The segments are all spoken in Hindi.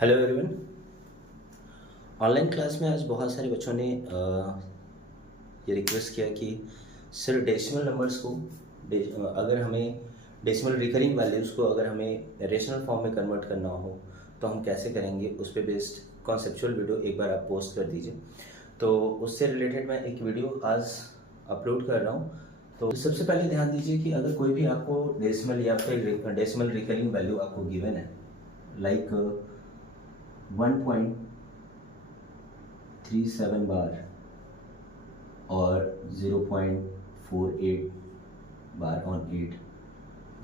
Hello everyone. ऑनलाइन क्लास में आज बहुत सारे बच्चों ने ये रिक्वेस्ट किया कि सर डेसिमल नंबर्स को अगर हमें डेसिमल रिकरिंग वैल्यूज़ को अगर हमें रेशनल फॉर्म में कन्वर्ट करना हो तो हम कैसे करेंगे, उस पर बेस्ड कॉन्सेप्चुअल वीडियो एक बार आप पोस्ट कर दीजिए। तो उससे रिलेटेड मैं एक वीडियो आज अपलोड कर रहा हूँ। तो सबसे पहले ध्यान दीजिए कि अगर कोई भी आपको डेसिमल या फिर डेसिमल रिकरिंग वैल्यू आपको गिवन है, लाइक 1.37 बार और 0.48 बार ऑन 8,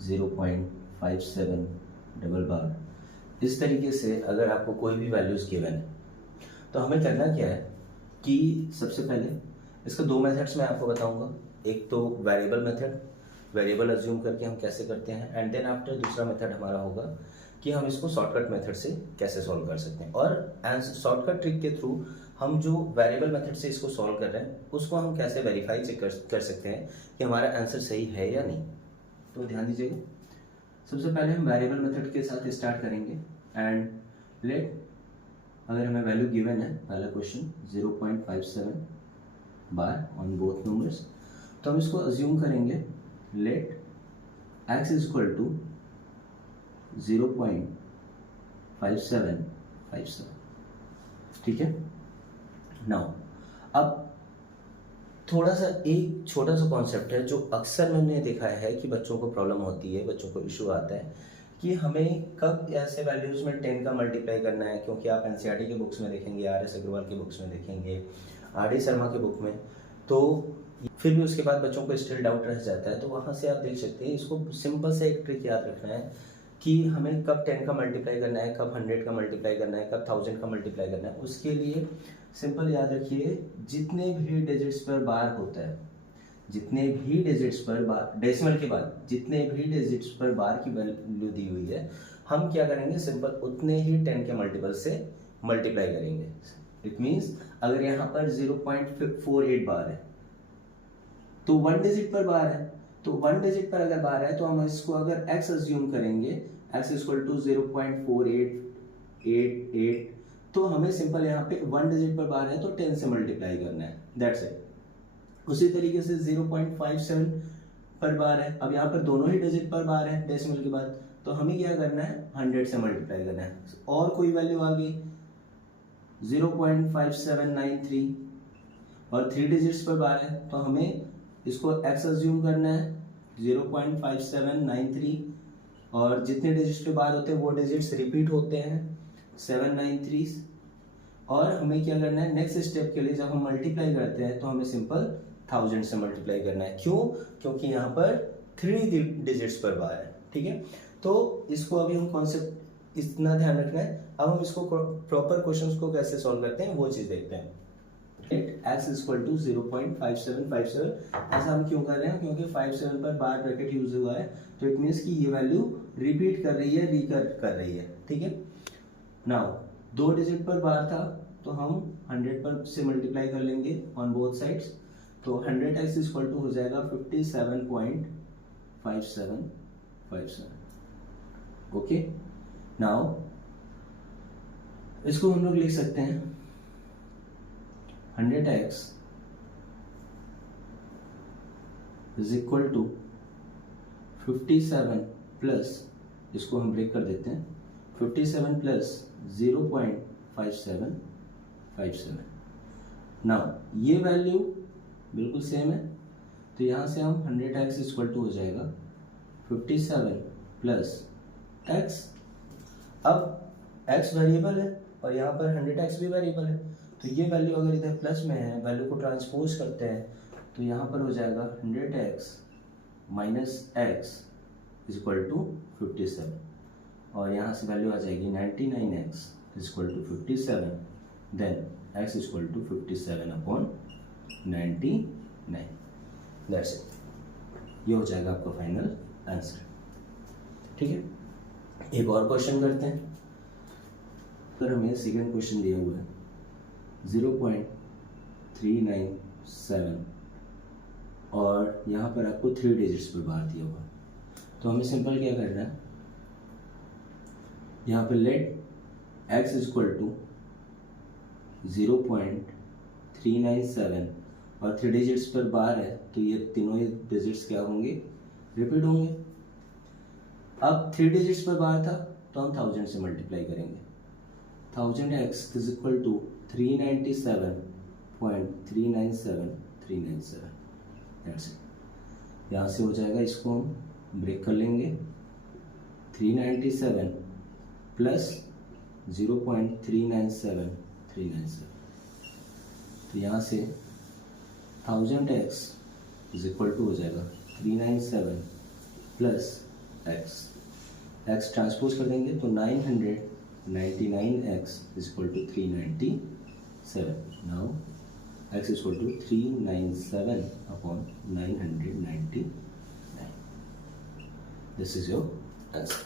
0.57 डबल बार, इस तरीके से अगर आपको कोई भी वैल्यूज़ गिवन है तो हमें करना क्या है कि सबसे पहले इसका दो मेथड्स मैं आपको बताऊंगा। एक तो वेरिएबल मेथड, वेरिएबल अज्यूम करके हम कैसे करते हैं, एंड देन आफ्टर दूसरा मेथड हमारा होगा कि हम इसको शॉर्टकट मेथड से कैसे सॉल्व कर सकते हैं। और शॉर्टकट ट्रिक के थ्रू हम जो वेरिएबल मेथड से इसको सॉल्व कर रहे हैं उसको हम कैसे वेरीफाई चेक कर सकते हैं कि हमारा आंसर सही है या नहीं। तो ध्यान दीजिएगा, सबसे पहले हम वेरिएबल मेथड के साथ स्टार्ट करेंगे। एंड लेट, अगर हमें वैल्यू गिवन है, पहला question 0.57 bar on both numbers, तो हम इसको अज्यूम करेंगे let x is equal to 0.5757। ठीक है। नाउ अब थोड़ा सा एक छोटा सा कॉन्सेप्ट है जो अक्सर मैंने देखा है कि बच्चों को प्रॉब्लम होती है, बच्चों को इशू आता है कि हमें कब ऐसे वैल्यूज में 10 का मल्टीप्लाई करना है। क्योंकि आप एनसीईआरटी के बुक्स में देखेंगे, आर एस अग्रवाल के बुक्स में देखेंगे, आर डी शर्मा के बुक में, तो फिर भी उसके बाद बच्चों को स्टिल डाउट रह जाता है। तो वहाँ से आप देख सकते हैं, इसको सिंपल से एक ट्रिक याद रखना है कि हमें कब 10 का मल्टीप्लाई करना है, कब 100 का मल्टीप्लाई करना है, कब 1000 का मल्टीप्लाई करना है। उसके लिए सिंपल याद रखिए, जितने भी डिजिट्स पर बार होता है, जितने भी डिजिट्स पर बार, डेसिमल के बाद जितने भी डिजिट्स पर बार की वैल्यू दी हुई है, हम क्या करेंगे, सिंपल उतने ही 10 के मल्टीपल से मल्टीप्लाई करेंगे। इट मीन्स अगर यहाँ पर 0.48 बार है तो 1 डिजिट पर बार है, तो 1 डिजिट पर अगर बार है तो हम इसको अगर x अज्यूम करेंगे, x इक्वल टू 0.4888, तो हमें सिंपल यहाँ पे 1 डिजिट पर बार है तो 10 से मल्टीप्लाई करना है, दैट्स इट। उसी तरीके से 0.57 पर बार है, अब यहाँ पर दोनों ही डिजिट पर बार है डेसिमल के बाद, तो हमें क्या करना है, 100 से मल्टीप्लाई करना है। और कोई वैल्यू आ गई 0.5793 और 3 डिजिट्स पर बार है, तो हमें इसको x अज्यूम करना है 0.5793, और जितने डिजिट्स पे बार होते हैं वो डिजिट्स रिपीट होते हैं 793। और हमें क्या करना है, नेक्स्ट स्टेप के लिए जब हम मल्टीप्लाई करते हैं तो हमें सिंपल 1000 से मल्टीप्लाई करना है। क्यों? क्योंकि यहाँ पर 3 डिजिट्स पर बार है। ठीक है, तो इसको अभी हम कॉन्सेप्ट इतना ध्यान रखना है। अब हम इसको प्रॉपर क्वेश्चंस को कैसे सॉल्व करते हैं वो चीज देखते हैं। x इक्वल टू 0.5757, ऐसा हम क्यों कर रहे हैं, क्योंकि 57 पर बार ब्रैकेट यूज हुआ है, तो इट मीन्स कि ये वैल्यू रिपीट कर रही है, रिकर कर रही है। ठीक है। नाउ 2 डिजिट पर बार था तो हम 100 पर से मल्टीप्लाई कर लेंगे ऑन बोथ साइड्स, तो 100x इक्वल टू हो जाएगा 57.5757। ओके, नाउ इसको हम लोग लिख सकते हैं 100x is equal to 57 plus, इसको हम ब्रेक कर देते हैं, 57 प्लस 0.5757। नाउ ये वैल्यू बिल्कुल सेम है, तो यहाँ से हम 100x इक्वल टू हो जाएगा 57 प्लस x। अब x वेरिएबल है और यहाँ पर 100x भी वेरिएबल है, तो ये वैल्यू अगर इधर प्लस में है, वैल्यू को ट्रांसपोज करते हैं तो यहाँ पर हो जाएगा 100x minus x is equal to 57, और यहाँ से वैल्यू आ जाएगी 99x is equal to 57, then x is equal to 57 upon 99। That's it, ये हो जाएगा आपका फाइनल आंसर। ठीक है, एक और क्वेश्चन करते हैं। तो हमें सेकंड क्वेश्चन दिया हुआ है 0.397 और यहाँ पर आपको 3 डिजिट्स पर बार दिया हुआ, तो हमें सिंपल क्या करना है, यहाँ पर let x is equal to 0.397 और 3 डिजिट्स पर बार है तो ये तीनों ही डिजिट्स क्या होंगे, रिपीट होंगे। अब 3 डिजिट्स पर बार था तो हम 1000 से मल्टीप्लाई करेंगे। 1000x is equal to 397.397397। That's it. यहाँ से हो जाएगा, इसको हम ब्रेक कर लेंगे। 397 प्लस 0.397397, तो यहाँ से 1000x इज इक्वल टू हो जाएगा 397 प्लस x ट्रांसपोज कर देंगे तो 999x is equal to 397। Now x is equal to 397 upon 999। This is your answer.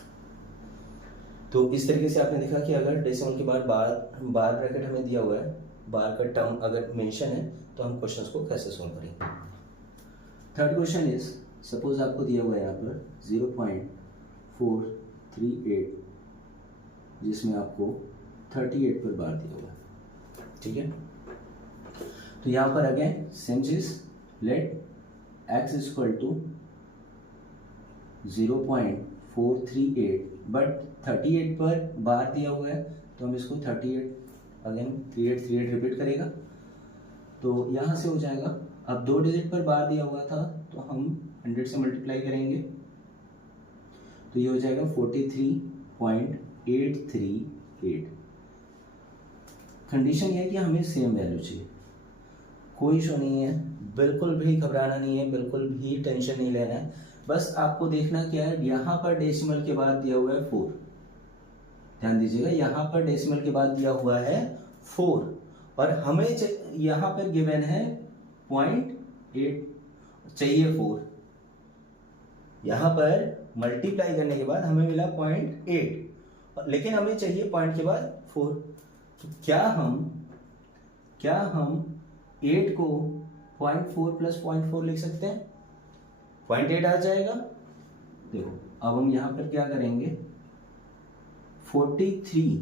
तो इस तरीके से आपने देखा कि अगर डेसिमल के बाद बार ब्रैकेट हमें दिया हुआ है, बार का टर्म अगर मेंशन है तो हम क्वेश्चंस को कैसे सोल्व करेंगे। थर्ड क्वेश्चन इज, सपोज आपको दिया हुआ है यहाँ पर 0.438 जिसमें आपको 38 पर बार दिया हुआ है, ठीक है। तो यहाँ पर अगेन सेम चीज, let x is equal to 0.438 but 38 पर बार दिया हुआ है तो हम इसको 38 अगेन 38 रिपीट करेगा तो यहाँ से हो जाएगा। अब 2 डिजिट पर बार दिया हुआ था तो हम 100 से मल्टीप्लाई करेंगे तो ये हो जाएगा 43.838। कंडीशन ये है कि हमें सेम वैल्यू चाहिए, कोई इशू नहीं है, बिल्कुल भी घबराना नहीं है, बिल्कुल भी टेंशन नहीं लेना है। बस आपको देखना क्या है, यहाँ पर डेसिमल के बाद दिया हुआ है 4, ध्यान दीजिएगा, यहाँ पर डेसिमल के बाद दिया हुआ है 4 और हमें यहाँ पर गिवन है 0.8 चाहिए 4। यहाँ पर मल्टीप्लाई करने के बाद हमें मिला 0.8 लेकिन हमें चाहिए पॉइंट के बाद 4। तो क्या हम 8 को 0.4 प्लस 0.4 लिख सकते हैं, 0.8 आ जाएगा। देखो अब हम यहाँ पर क्या करेंगे, 43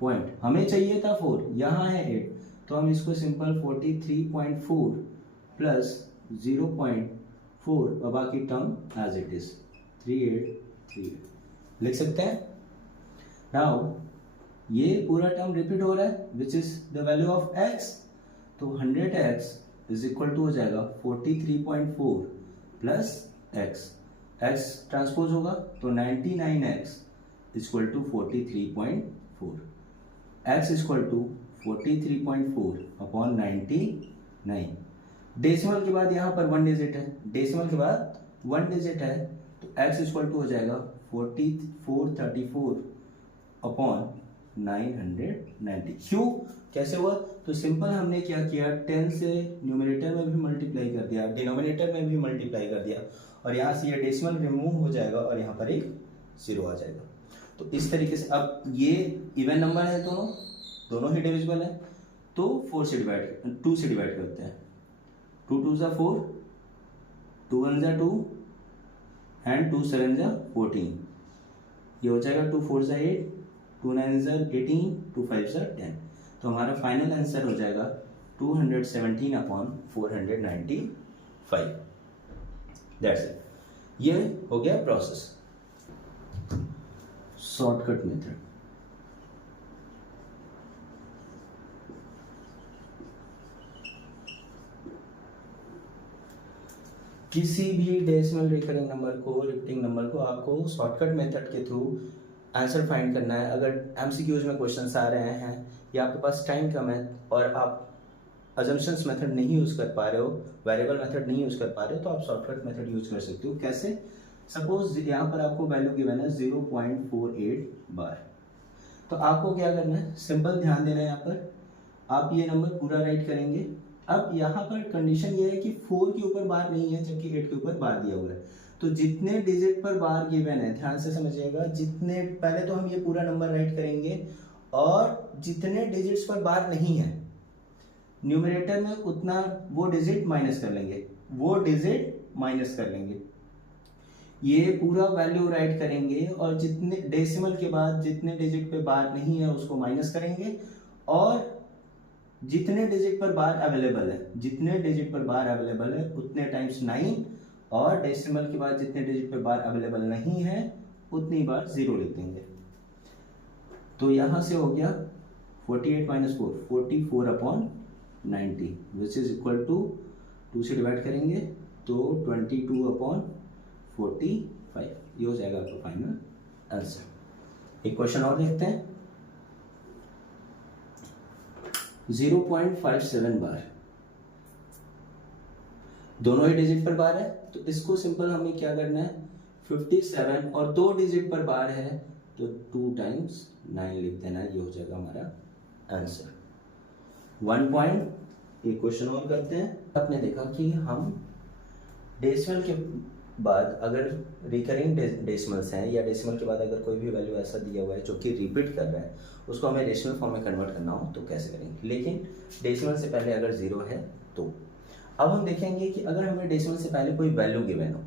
पॉइंट हमें चाहिए था 4, यहाँ है 8 तो हम इसको सिंपल 43.4 प्लस 0.4 और बाकी टर्म एज इट इज 3838 लिख सकते हैं। नाउ ये पूरा टर्म रिपीट हो रहा है which is the value of x, तो 100x इज इक्वल टू हो जाएगा 43.4 प्लस x ट्रांसपोज होगा तो 99x equal to 43.4, x equal to 43.4 upon 99। Decimal के बाद यहाँ पर 1 डिजिट है, डेसिमल के बाद 1 डिजिट है तो x इक्वल टू हो जाएगा 4434 अपॉन 990। क्यों, कैसे हुआ, तो सिंपल हमने क्या किया, 10 से न्यूमरेटर में भी मल्टीप्लाई कर दिया, डिनोमिनेटर में भी मल्टीप्लाई कर दिया और यहाँ से ये डेसिमल रिमूव हो जाएगा और यहाँ पर एक 0 आ जाएगा। तो इस तरीके से अब ये इवन नंबर है, दोनों ही डिविजिबल है तो 2 से डिवाइड करते हैं। 2 2 जा 4, 2 1 जा 2 एंड 2 7 जा 14, ये हो जाएगा 2 4 जा 8, 2 9 जा 18, 2 5 जा 10। तो हमारा फाइनल आंसर हो जाएगा 217 अपॉन 495। दैट्स इट, ये हो गया प्रोसेस। शॉर्टकट मेथड, किसी भी डेसिमल रिकरिंग नंबर को, रिपीटिंग नंबर को आपको शॉर्टकट मेथड के थ्रू आंसर फाइंड करना है। अगर एमसीक्यूज में क्वेश्चंस आ रहे हैं या आपके पास टाइम कम है और आप अजम्पशंस मेथड नहीं यूज कर पा रहे हो, वेरिएबल मेथड नहीं यूज कर पा रहे हो, तो आप शॉर्टकट मेथड यूज कर सकते हो। कैसे, सपोज यहाँ पर आपको वैल्यू गिवन है 0.48 बार, तो आपको क्या करना है, सिंपल ध्यान देना है, यहाँ पर आप ये नंबर पूरा राइट करेंगे। अब यहाँ पर कंडीशन ये है कि 4 के ऊपर बार नहीं है जबकि 8 के ऊपर बार दिया हुआ है, तो जितने डिजिट पर बार गिवन है, ध्यान से समझिएगा, जितने पहले तो हम ये पूरा नंबर राइट करेंगे और जितने डिजिट्स पर बार नहीं है न्यूमरेटर में उतना वो डिजिट माइनस कर लेंगे, ये पूरा वैल्यू राइट करेंगे और जितने डेसिमल के बाद जितने डिजिट पे बार नहीं है उसको माइनस करेंगे, और जितने डिजिट पर बार अवेलेबल है, जितने डिजिट पर बार अवेलेबल है उतने टाइम्स 9, और डेसिमल के बाद जितने डिजिट पर बार अवेलेबल नहीं है उतनी बार 0 लिख देंगे। तो यहां से हो गया 48 minus 4, 44 upon 90 which is equal to 2 से डिवाइड करेंगे तो 22 अपॉन 45, ये हो जाएगा आपका फाइनल आंसर। एक क्वेश्चन और देखते हैं। 0.57 बार, दोनों ही डिजिट पर बार है, तो इसको सिंपल हमें क्या करना है, 57 और 2 डिजिट पर बार है तो 2 टाइम्स 9 लिख देना है, ये हो जाएगा हमारा आंसर। 1 पॉइंट। एक क्वेश्चन और करते हैं। आपने देखा कि हम डेसिमल के बाद अगर रिकरिंग डेसिमल्स हैं या डेसिमल के बाद अगर कोई भी वैल्यू ऐसा दिया हुआ है जो कि रिपीट कर रहा है, उसको हमें रेशनल फॉर्म में कन्वर्ट करना हो तो कैसे करेंगे। लेकिन डेसिमल से पहले अगर 0 है तो अब हम देखेंगे कि अगर हमें डेसिमल से पहले कोई वैल्यू गिवन हो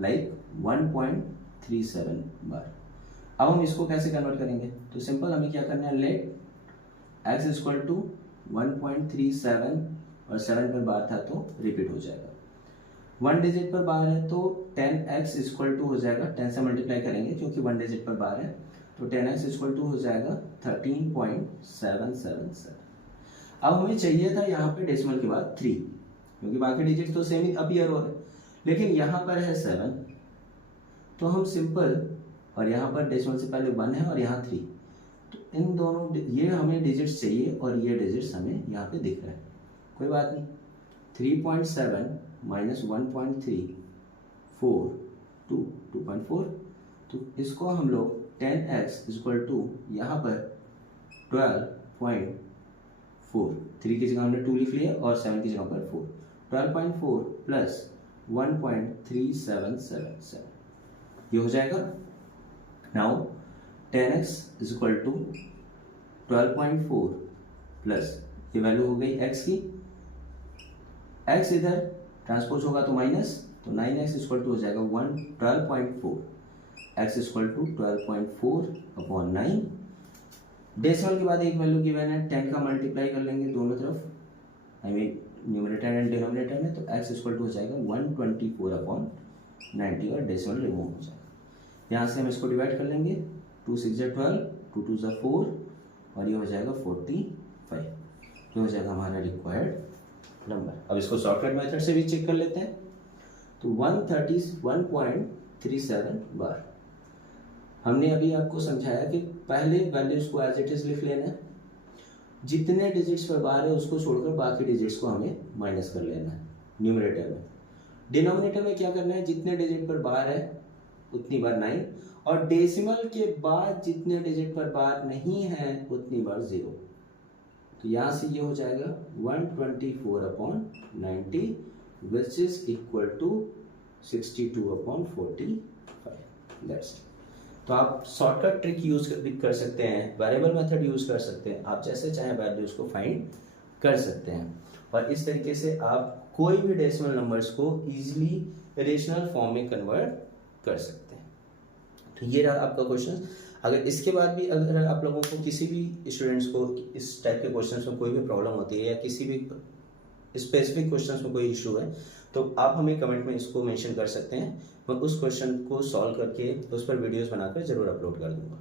लाइक 1.37 बार, अब हम इसको कैसे कन्वर्ट करेंगे। तो सिंपल हमें क्या करना है, लेट x इक्वल टू 1.37 और 7 पर बार था तो रिपीट हो जाएगा। 1 डिजिट पर बार है तो 10x इक्वल टू हो जाएगा, 10 से मल्टीप्लाई करेंगे क्योंकि 1 डिजिट पर बार है, तो 10x इक्वल टू हो जाएगा 13.777। अब हमें चाहिए था यहाँ पे डेसिमल के बाद 3, क्योंकि बाकी डिजिट तो सेम ही अपीयर हो रहे हैं, लेकिन यहाँ पर है 7, तो हम सिंपल, और यहाँ पर डेसिमल से पहले 1 है और यहाँ 3, तो इन दोनों ये हमें डिजिट्स चाहिए और ये डिजिट्स हमें यहाँ पे दिख रहा है, कोई बात नहीं। 3.7 माइनस 1.3 4 2 2.4, तो इसको हम लोग 10x इक्वल टू यहाँ पर 12.4, 3 की जगह हमने 2 लिख लिया और 7 की जगह पर 4, 12.4 प्लस 1.3777, ये हो जाएगा। Now 10x equal to 12.4 plus ये वैल्यू हो गई x की, x इधर ट्रांसपोज होगा तो माइनस, तो 9x इक्वल टू हो जाएगा 12.4, x equal to 12.4 upon 9। Decimal के बाद एक वैल्यू गिवन है, 10 का मल्टीप्लाई कर लेंगे दोनों तरफ, I mean numerator and denominator में, तो x इक्वल टू हो जाएगा 124 अपॉन 90 और डेसिमल रिमूव हो जाएगा। यहाँ से हम इसको डिवाइड कर लेंगे, 2 6 12, 2 2 4 और ये हो जाएगा 45, ये हो जाएगा हमारा रिक्वायर्ड नंबर। अब इसको शॉर्टकट मेथड से भी चेक कर लेते हैं। तो 131.37 बार, हमने अभी आपको समझाया कि पहले वैल्यूज को एज इट इज लिख लेना है, जितने डिजिट्स पर बार है उसको छोड़कर बाकी डिजिट्स को हमें माइनस कर लेना है न्यूमरेटर में। डिनोमिनेटर में क्या करना है, जितने डिजिट पर बार है उतनी बार 9, और डेसिमल के बाद जितने डिजिट पर बार नहीं है उतनी बार 0। तो यहाँ से ये हो जाएगा 124 upon 90 which is equal to 62 upon 45, that's it. तो आप शॉर्टकट ट्रिक यूज कर सकते हैं, वेरिएबल मेथड यूज कर सकते हैं, आप जैसे चाहें वैल्यूज को फाइंड कर सकते हैं, और इस तरीके से आप कोई भी डेसिमल नंबर्स को इजीली रेशनल फॉर्म में कन्वर्ट कर सकते हैं। तो ये रहा आपका क्वेश्चन। अगर इसके बाद भी अगर आप लोगों को किसी भी स्टूडेंट्स को इस टाइप के क्वेश्चंस में कोई भी प्रॉब्लम होती है या किसी भी स्पेसिफिक क्वेश्चंस में कोई इशू है, तो आप हमें कमेंट में इसको मेंशन कर सकते हैं, मैं उस क्वेश्चन को सॉल्व करके उस पर वीडियोस बनाकर जरूर अपलोड कर दूंगा।